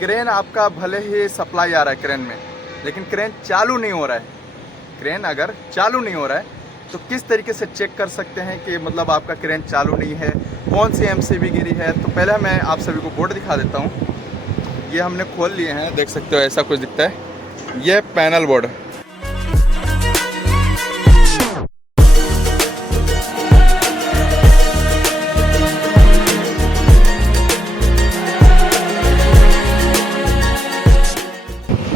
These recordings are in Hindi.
क्रेन आपका भले ही सप्लाई आ रहा है क्रेन में, लेकिन क्रेन चालू नहीं हो रहा है। क्रेन अगर चालू नहीं हो रहा है तो किस तरीके से चेक कर सकते हैं कि मतलब आपका क्रेन चालू नहीं है, कौन सी एमसीबी गिरी है। तो पहले मैं आप सभी को बोर्ड दिखा देता हूँ। ये हमने खोल लिए हैं, देख सकते हो ऐसा कुछ दिखता है। ये panel board,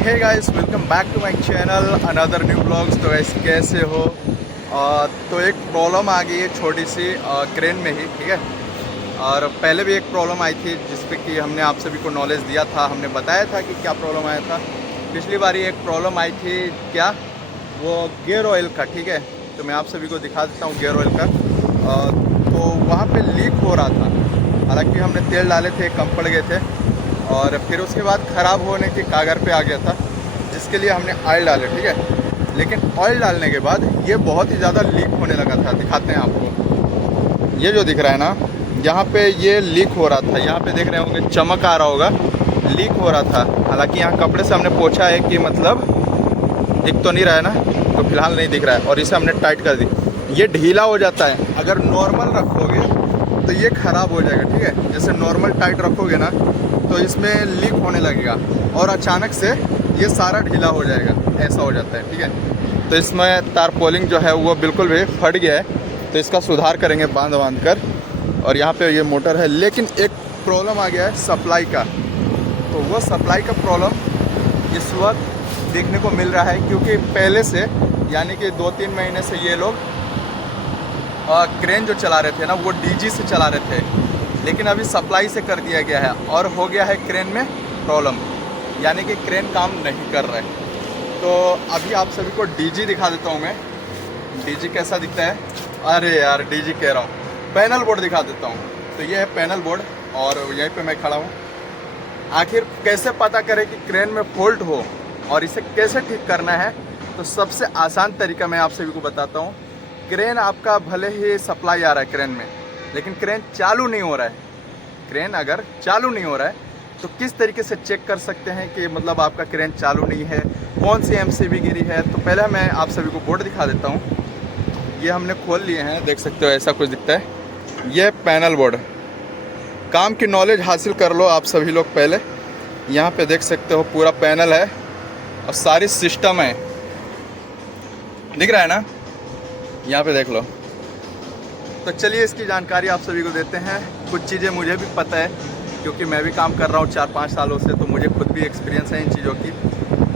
hey guys, welcome back to my channel another new blogs. तो ऐसे कैसे हो? तो एक प्रॉब्लम आ गई है छोटी सी क्रेन में ही, ठीक है। और पहले भी एक प्रॉब्लम आई थी जिस पे कि हमने आप सभी को नॉलेज दिया था, हमने बताया था कि क्या प्रॉब्लम आया था। पिछली बारी एक प्रॉब्लम आई थी, क्या वो गियर ऑयल का, ठीक है। तो मैं आप सभी को दिखा देता हूँ गियर ऑयल का। तो वहाँ पे लीक हो रहा था, हालांकि हमने तेल डाले थे, कम पड़ गए थे, और फिर उसके बाद ख़राब होने की कागर पे आ गया था, जिसके लिए हमने ऑयल डाले, ठीक है। लेकिन ऑयल डालने के बाद ये बहुत ही ज़्यादा लीक होने लगा था। दिखाते हैं आपको, ये जो दिख रहा है ना, यहाँ पे ये लीक हो रहा था। यहाँ पे देख रहे होंगे, चमक आ रहा होगा, लीक हो रहा था। हालांकि यहाँ कपड़े से हमने पोंछा है कि मतलब दिख तो नहीं रहा है ना, तो फिलहाल नहीं दिख रहा है। और इसे हमने टाइट कर दी। ये ढीला हो जाता है, अगर नॉर्मल रखोगे तो ये ख़राब हो जाएगा, ठीक है। जैसे नॉर्मल टाइट रखोगे ना तो इसमें लीक होने लगेगा और अचानक से ये सारा ढीला हो जाएगा, ऐसा हो जाता है, ठीक है। तो इसमें तारपोलिंग जो है वो बिल्कुल भी फट गया है, तो इसका सुधार करेंगे बांध कर। और यहाँ पे ये मोटर है, लेकिन एक प्रॉब्लम आ गया है सप्लाई का। तो वो सप्लाई का प्रॉब्लम इस वक्त देखने को मिल रहा है, क्योंकि पहले से यानी कि 2-3 महीने से ये लोग क्रेन जो चला रहे थे ना, वो डीजी से चला रहे थे, लेकिन अभी सप्लाई से कर दिया गया है और हो गया है क्रेन में प्रॉब्लम, यानी कि क्रेन काम नहीं कर रहा है। तो अभी आप सभी को डीजी दिखा देता हूँ मैं। डीजी कैसा दिखता है? अरे यार, डीजी कह रहा हूँ, पैनल बोर्ड दिखा देता हूँ। तो ये है पैनल बोर्ड और यहीं पे मैं खड़ा हूँ। आखिर कैसे पता करें कि क्रेन में फॉल्ट हो और इसे कैसे ठीक करना है? तो सबसे आसान तरीका मैं आप सभी को बताता हूँ। क्रेन आपका भले ही सप्लाई आ रहा है क्रेन में, लेकिन क्रेन चालू नहीं हो रहा है। क्रेन अगर चालू नहीं हो रहा है तो किस तरीके से चेक कर सकते हैं कि मतलब आपका क्रेन चालू नहीं है, कौन सी एमसीबी गिरी है? तो पहले मैं आप सभी को बोर्ड दिखा देता हूँ। ये हमने खोल लिए हैं, देख सकते हो ऐसा कुछ दिखता है। ये पैनल बोर्ड, काम की नॉलेज हासिल कर लो आप सभी लोग पहले। यहाँ पे देख सकते हो पूरा पैनल है और सारी सिस्टम है, दिख रहा है ना? यहाँ पे देख लो। तो चलिए इसकी जानकारी आप सभी को देते हैं। कुछ चीज़ें मुझे भी पता है, क्योंकि मैं भी काम कर रहा हूँ 4-5 सालों से, तो मुझे खुद भी एक्सपीरियंस है इन चीज़ों की।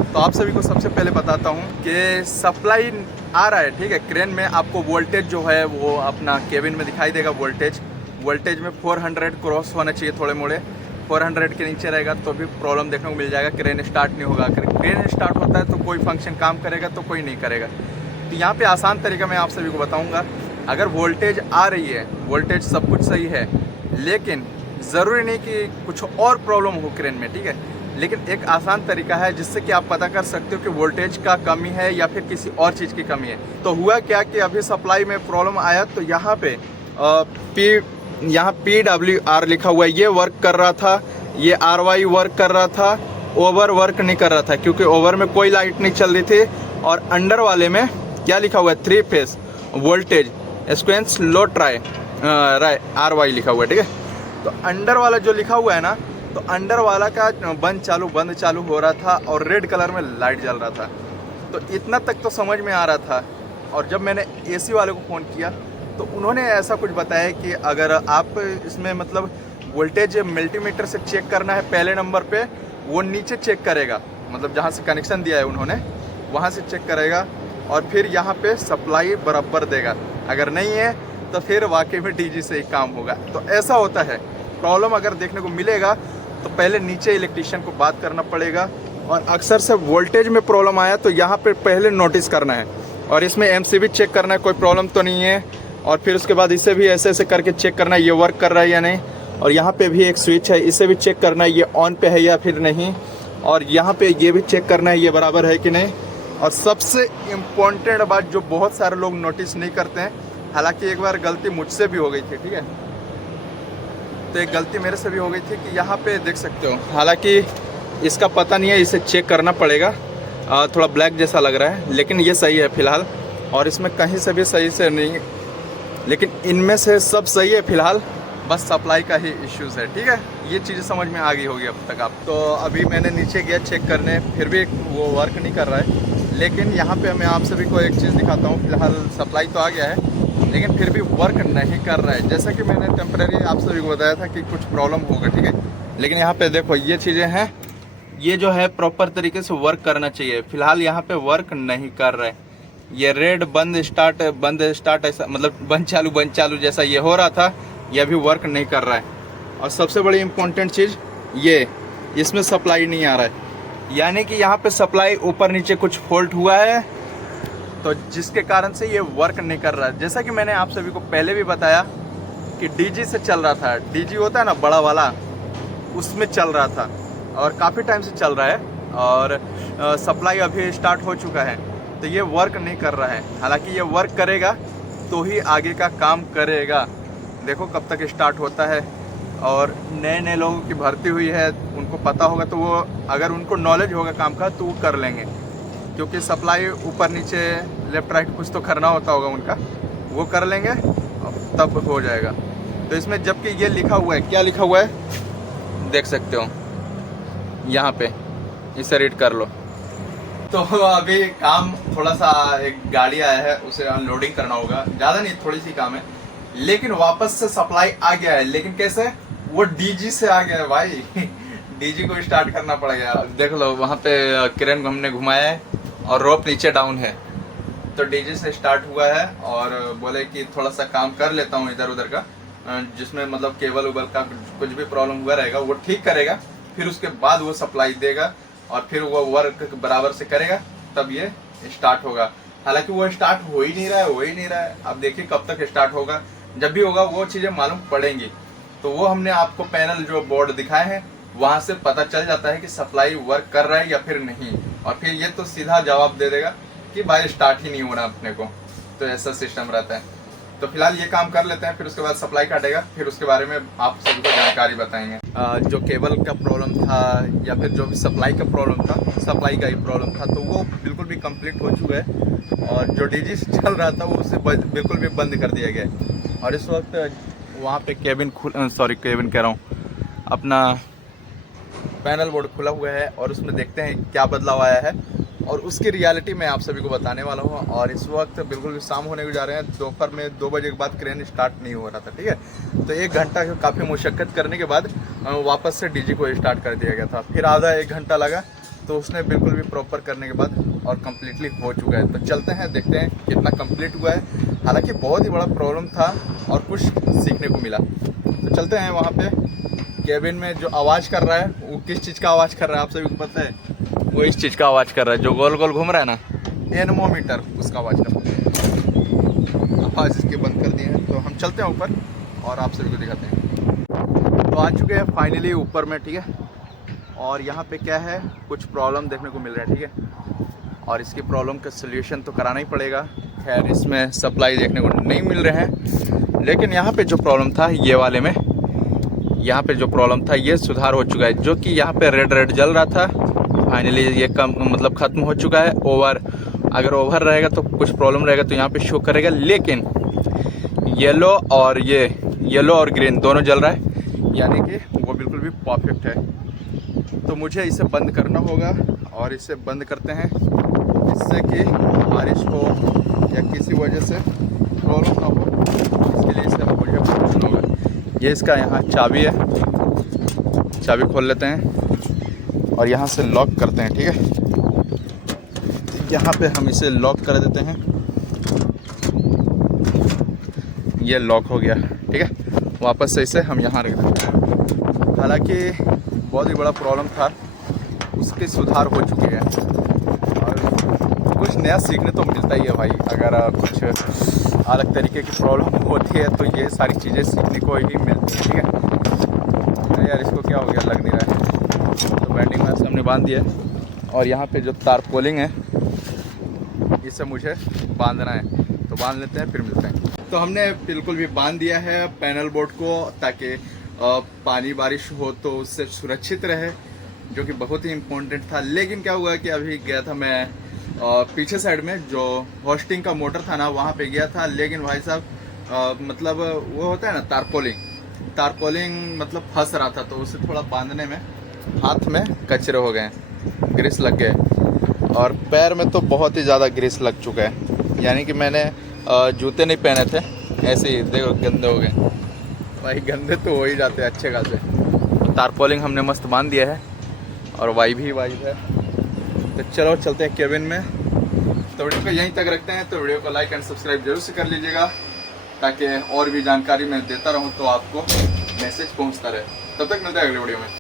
तो आप सभी को सबसे पहले बताता हूँ कि सप्लाई आ रहा है, ठीक है। क्रेन में आपको वोल्टेज जो है वो अपना केबिन में दिखाई देगा। वोल्टेज में 400 क्रॉस होना चाहिए, थोड़े मोड़े 400 के नीचे रहेगा तो भी प्रॉब्लम देखने को मिल जाएगा, क्रेन स्टार्ट नहीं होगा। क्रेन स्टार्ट होता है तो कोई फंक्शन काम करेगा तो कोई नहीं करेगा। तो यहाँ पे आसान तरीका मैं आप सभी को बताऊँगा। अगर वोल्टेज आ रही है, वोल्टेज सब कुछ सही है, लेकिन ज़रूरी नहीं कि कुछ और प्रॉब्लम हो क्रेन में, ठीक है। लेकिन एक आसान तरीका है जिससे कि आप पता कर सकते हो कि वोल्टेज का कमी है या फिर किसी और चीज़ की कमी है। तो हुआ क्या कि अभी सप्लाई में प्रॉब्लम आया, तो यहाँ पे PWR लिखा हुआ है, ये वर्क कर रहा था, ये RY वर्क कर रहा था, ओवर वर्क नहीं कर रहा था, क्योंकि ओवर में कोई लाइट नहीं चल रही थी। और अंडर वाले में क्या लिखा हुआ है? 3 फेज वोल्टेज स्क्वेंस लो ट्राई RY लिखा हुआ है, ठीक है। तो अंडर वाला जो लिखा हुआ है ना, तो अंडर वाला का बंद चालू हो रहा था और रेड कलर में लाइट जल रहा था। तो इतना तक तो समझ में आ रहा था। और जब मैंने AC वाले को फ़ोन किया तो उन्होंने ऐसा कुछ बताया कि अगर आप इसमें मतलब वोल्टेज मल्टीमीटर से चेक करना है, पहले नंबर पे वो नीचे चेक करेगा, मतलब जहाँ से कनेक्शन दिया है उन्होंने वहाँ से चेक करेगा और फिर यहाँ पे सप्लाई बराबर देगा। अगर नहीं है तो फिर वाकई में डीजी से ही काम होगा। तो ऐसा होता है। प्रॉब्लम अगर देखने को मिलेगा तो पहले नीचे इलेक्ट्रीशियन को बात करना पड़ेगा। और अक्सर से वोल्टेज में प्रॉब्लम आया तो यहाँ पे पहले नोटिस करना है और इसमें एमसीबी चेक करना है, कोई प्रॉब्लम तो नहीं है। और फिर उसके बाद इसे भी ऐसे करके चेक करना है ये वर्क कर रहा है या नहीं। और यहाँ पे भी एक स्विच है, इसे भी चेक करना है ये ऑन पे है या फिर नहीं। और यहाँ पे ये भी चेक करना है ये बराबर है कि नहीं। और सबसे इम्पोर्टेंट बात जो बहुत सारे लोग नोटिस नहीं करते हैं, हालांकि एक बार गलती मुझसे भी हो गई थी, ठीक है। तो एक गलती मेरे से भी हो गई थी कि यहाँ पे देख सकते हो, हालांकि इसका पता नहीं है, इसे चेक करना पड़ेगा। थोड़ा ब्लैक जैसा लग रहा है, लेकिन ये सही है फ़िलहाल। और इसमें कहीं से भी सही से नहीं, लेकिन इनमें से सब सही है फ़िलहाल, बस सप्लाई का ही इश्यूज़ है। ठीक है, ये चीज़ें समझ में आ गई होगी अब तक आप। तो अभी मैंने नीचे गया चेक करने, फिर भी वो वर्क नहीं कर रहा है। लेकिन यहाँ पे मैं आप सभी को एक चीज़ दिखाता हूँ। फ़िलहाल सप्लाई तो आ गया है, लेकिन फिर भी वर्क नहीं कर रहा है। जैसा कि मैंने टेम्परेरी आप सभी को बताया था कि कुछ प्रॉब्लम होगा, ठीक है। लेकिन यहाँ पे देखो ये चीज़ें हैं, ये जो है प्रॉपर तरीके से वर्क करना चाहिए। फ़िलहाल यहाँ पे वर्क नहीं कर रहा है। ये रेड बंद स्टार्ट ऐसा, मतलब बंद चालू जैसा ये हो रहा था, ये अभी वर्क नहीं कर रहा है। और सबसे बड़ी इम्पोर्टेंट चीज़ ये, इसमें सप्लाई नहीं आ रहा है, यानी कि यहाँ पे सप्लाई ऊपर नीचे कुछ फॉल्ट हुआ है, तो जिसके कारण से ये वर्क नहीं कर रहा है। जैसा कि मैंने आप सभी को पहले भी बताया कि डीजी से चल रहा था, डीजी होता है ना बड़ा वाला, उसमें चल रहा था और काफ़ी टाइम से चल रहा है। और सप्लाई अभी स्टार्ट हो चुका है, तो ये वर्क नहीं कर रहा है। हालांकि ये वर्क करेगा तो ही आगे का काम करेगा। देखो कब तक स्टार्ट होता है। और नए नए लोगों की भर्ती हुई है, उनको पता होगा, तो वो अगर उनको नॉलेज होगा काम का तो वो कर लेंगे, क्योंकि सप्लाई ऊपर नीचे लेफ्ट राइट कुछ तो करना होता होगा उनका, वो कर लेंगे तब हो जाएगा। तो इसमें जबकि ये लिखा हुआ है, क्या लिखा हुआ है देख सकते हो यहाँ पे, इसे रीड कर लो। तो अभी काम थोड़ा सा, एक गाड़ी आया है उसे अनलोडिंग करना होगा, ज़्यादा नहीं थोड़ी सी काम है, लेकिन वापस से सप्लाई आ गया है। लेकिन कैसे, वो डीजी से आ गया है भाई। डीजी को स्टार्ट करना पड़ेगा। देख लो वहाँ पे क्रेन हमने घुमाया है और रोप नीचे डाउन है, तो डीजी से स्टार्ट हुआ है। और बोले कि थोड़ा सा काम कर लेता हूँ इधर उधर का, जिसमें मतलब केबल उबल का कुछ भी प्रॉब्लम हुआ रहेगा वो ठीक करेगा, फिर उसके बाद वो सप्लाई देगा और फिर वो वर्क बराबर से करेगा, तब ये स्टार्ट होगा। हालांकि वो स्टार्ट हो ही नहीं रहा है। अब देखिए कब तक स्टार्ट होगा, जब भी होगा वो चीज़ें मालूम पड़ेंगी। तो वो हमने आपको पैनल जो बोर्ड दिखाए हैं वहाँ से पता चल जाता है कि सप्लाई वर्क कर रहा है या फिर नहीं, और फिर ये तो सीधा जवाब दे देगा कि भाई स्टार्ट ही नहीं हो रहा अपने को। तो ऐसा सिस्टम रहता है। तो फिलहाल ये काम कर लेते हैं, फिर उसके बाद सप्लाई काटेगा, फिर उसके बारे में आप सभी को जानकारी बताएंगे। जो केबल का प्रॉब्लम था या फिर जो भी सप्लाई का प्रॉब्लम था, सप्लाई का ही प्रॉब्लम था, तो वो बिल्कुल भी कंप्लीट हो चुका है। और जो डीजी से चल रहा था वो उसे बिल्कुल भी बंद कर दिया गया है। और इस वक्त वहाँ पे केबिन कह रहा हूँ, अपना पैनल बोर्ड खुला हुआ है और उसमें देखते हैं क्या बदलाव आया है, और उसकी रियलिटी मैं आप सभी को बताने वाला हूँ। और इस वक्त बिल्कुल भी शाम होने को जा रहे हैं, दोपहर में 2 बजे के बाद क्रेन स्टार्ट नहीं हो रहा था, ठीक है। तो 1 घंटा काफ़ी मुशक्क़त करने के बाद वापस से डीजी को स्टार्ट कर दिया गया था, फिर आधा 1 घंटा लगा, तो उसने बिल्कुल भी प्रॉपर करने के बाद और कम्प्लीटली हो चुका है। तो चलते हैं, देखते हैं कितना कम्प्लीट हुआ है। हालाँकि बहुत ही बड़ा प्रॉब्लम था और कुछ सीखने को मिला। तो चलते हैं वहाँ पे। केबिन में जो आवाज़ कर रहा है वो किस चीज़ का आवाज़ कर रहा है आप सभी को पता है? वो इस चीज़ का आवाज़ कर रहा है, जो गोल गोल घूम रहा है ना, एनेमोमीटर, उसका आवाज़ कर रहा है। आवाज़ इसके बंद कर दिए हैं, तो हम चलते हैं ऊपर और आप सभी को दिखाते हैं। तो आ चुके हैं फाइनली ऊपर में, ठीक है। और यहाँ पे क्या है, कुछ प्रॉब्लम देखने को मिल रहा है, ठीक है। और इसकी प्रॉब्लम का सल्यूशन तो कराना ही पड़ेगा। खैर इसमें सप्लाई देखने को नहीं मिल रहे हैं, लेकिन यहाँ पे जो प्रॉब्लम था ये वाले में, यहाँ पे जो प्रॉब्लम था ये सुधार हो चुका है। जो कि यहाँ पे रेड जल रहा था, फाइनली ये कम मतलब ख़त्म हो चुका है। अगर ओवर रहेगा तो कुछ प्रॉब्लम रहेगा तो यहाँ पे शो करेगा, लेकिन येलो और ग्रीन दोनों जल रहा है, यानी कि वो बिल्कुल भी परफेक्ट है। तो मुझे इसे बंद करना होगा और इसे बंद करते हैं, जिससे कि बारिश हो या किसी वजह से प्रॉब्लम ना हो, इसके लिए इसे मुझे खोलना होगा। ये इसका यहाँ चाबी है, चाबी खोल लेते हैं और यहाँ से लॉक करते हैं, ठीक है। यहाँ पे हम इसे लॉक कर देते हैं, ये लॉक हो गया, ठीक है। वापस से इसे हम यहाँ रख देते हैं। हालांकि बहुत ही बड़ा प्रॉब्लम था, उसके सुधार हो चुके हैं और कुछ नया सीखने तो मिलता ही है भाई। अगर कुछ अलग तरीके की प्रॉब्लम होती है तो ये सारी चीज़ें सीखने को ही मिलती है, ठीक है। नहीं यार, इसको क्या हो गया, लग नहीं रहा है। तो बैंडिंग में हमने बांध दिया है और यहाँ पे जो तारपोलिंग है इसे मुझे बांधना है, तो बांध लेते हैं, फिर मिलते हैं। तो हमने बिल्कुल भी बांध दिया है पैनल बोर्ड को, ताकि पानी बारिश हो तो उससे सुरक्षित रहे। जो कि बहुत ही इम्पोर्टेंट था। लेकिन क्या हुआ कि अभी गया था मैं पीछे साइड में जो होस्टिंग का मोटर था ना, वहाँ पे गया था। लेकिन भाई साहब मतलब वो होता है ना तारपोलिंग मतलब फंस रहा था, तो उसे थोड़ा बांधने में हाथ में कचरे हो गए, ग्रीस लग गए। और पैर में तो बहुत ही ज़्यादा ग्रीस लग चुका है, यानी कि मैंने जूते नहीं पहने थे, ऐसे ही देखो गंदे हो गए। भाई गंदे तो हो ही जाते हैं अच्छे खासे। तो तारपोलिंग हमने मस्त बांध दिया है और वाइब ही वाइब है। तो चलो चलते हैं केबिन में। तो वीडियो को यहीं तक रखते हैं। तो वीडियो को लाइक एंड सब्सक्राइब जरूर से कर लीजिएगा, ताकि और भी जानकारी मैं देता रहूं तो आपको मैसेज पहुंचता रहे। तब तक मिलते हैं अगले वीडियो में।